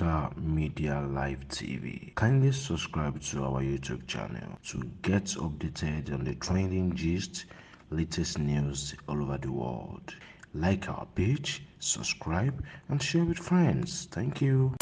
Africa Media Live TV. Kindly subscribe to our YouTube channel to get updated on the trending gist, latest news all over the world. Like our page, subscribe, and share with friends. Thank you.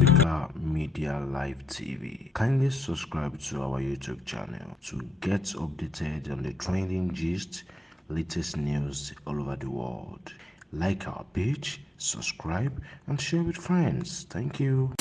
Africa Media Live TV. Kindly subscribe to our YouTube channel to get updated on the trending gist, latest news all over the world. Like our page, subscribe, and share with friends. Thank you.